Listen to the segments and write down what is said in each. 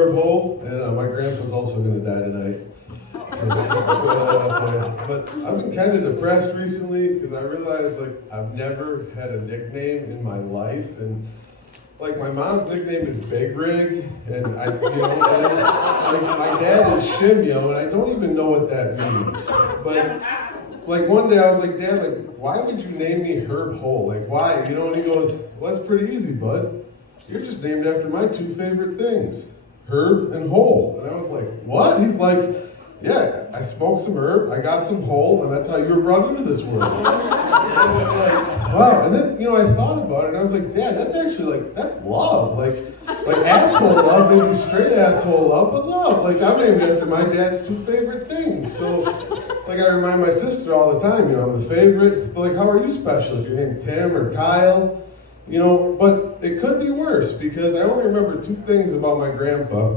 Herb Hole, and my grandpa's also going to die tonight. So, but I've been kind of depressed recently because I realized like I've never had a nickname in my life, and like my mom's nickname is Big Rig, and like my dad is Shimyo, and I don't even know what that means. But like one day I was like, Dad, like why would you name me Herb Hole? Like why? And he goes, well, that's pretty easy, bud. You're just named after my two favorite things, herb and hole. And I was like, what? He's like, yeah, I smoked some herb, I got some hole, and that's how you were brought into this world. And I was like, wow. And then, I thought about it, and I was like, Dad, that's actually that's love. Like asshole love, maybe straight asshole love, but love. Like I'm named after my dad's two favorite things. So, I remind my sister all the time, I'm the favorite, but how are you special if you're named Tim or Kyle? But it could be worse because I only remember two things about my grandpa.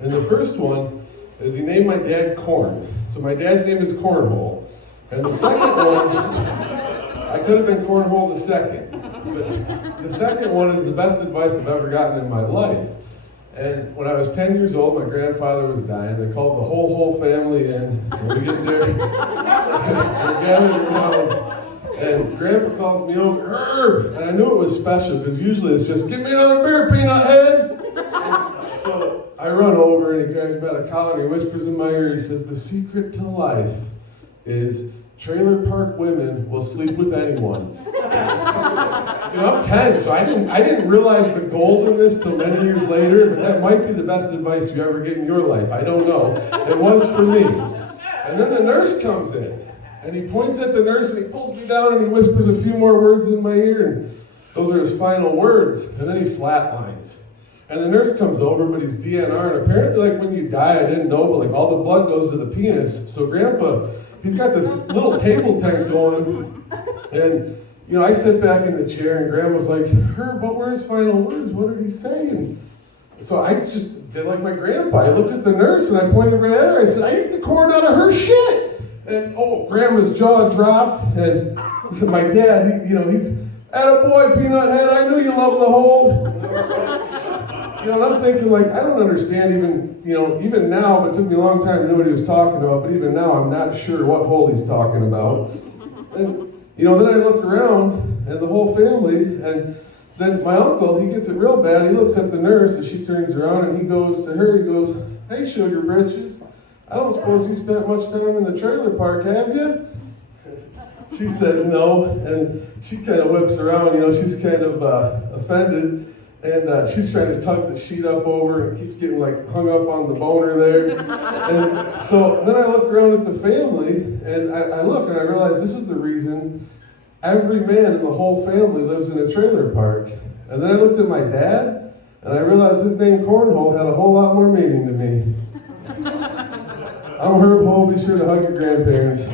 And the first one is he named my dad Corn. So my dad's name is Cornhole. And the second one, I could have been Cornhole the second. But the second one is the best advice I've ever gotten in my life. And when I was 10 years old, my grandfather was dying. They called the whole family in. When we get there, we're gathered around. And Grandpa calls me over, Herb! And I knew it was special because usually it's just, give me another beer, peanut head! So I run over and he grabs me by the collar and he whispers in my ear, he says, the secret to life is trailer park women will sleep with anyone. I'm 10, so I didn't realize the gold in this till many years later, but that might be the best advice you ever get in your life. I don't know. It was for me. And then the nurse comes in. And he points at the nurse and he pulls me down and he whispers a few more words in my ear, and those are his final words. And then he flatlines. And the nurse comes over, but he's DNR, and apparently when you die, I didn't know, but all the blood goes to the penis. So Grandpa, he's got this little table tent going, and I sit back in the chair and Grandma's like, Herb, what were his final words? What did he say? And so I just did like my grandpa. I looked at the nurse and I pointed right at her. I said, I ate the corn out of her shit. And Grandma's jaw dropped, and my dad, he's, attaboy, peanut head, I knew you loved the hole. And I'm thinking I don't understand even now, but it took me a long time to know what he was talking about, but even now I'm not sure what hole he's talking about. And, then I look around, and the whole family, and then my uncle, he gets it real bad, he looks at the nurse, and she turns around, and he goes to her, he goes, hey, sugar britches. I don't suppose you spent much time in the trailer park, have you? She says no, and she kind of whips around, she's kind of offended, and she's trying to tug the sheet up over and keeps getting hung up on the boner there. And so then I look around at the family, and I look and I realize this is the reason every man in the whole family lives in a trailer park. And then I looked at my dad, and I realized his name Cornhole had a whole lot more meaning to me. I'm Herb Hole. Be sure to hug your grandparents.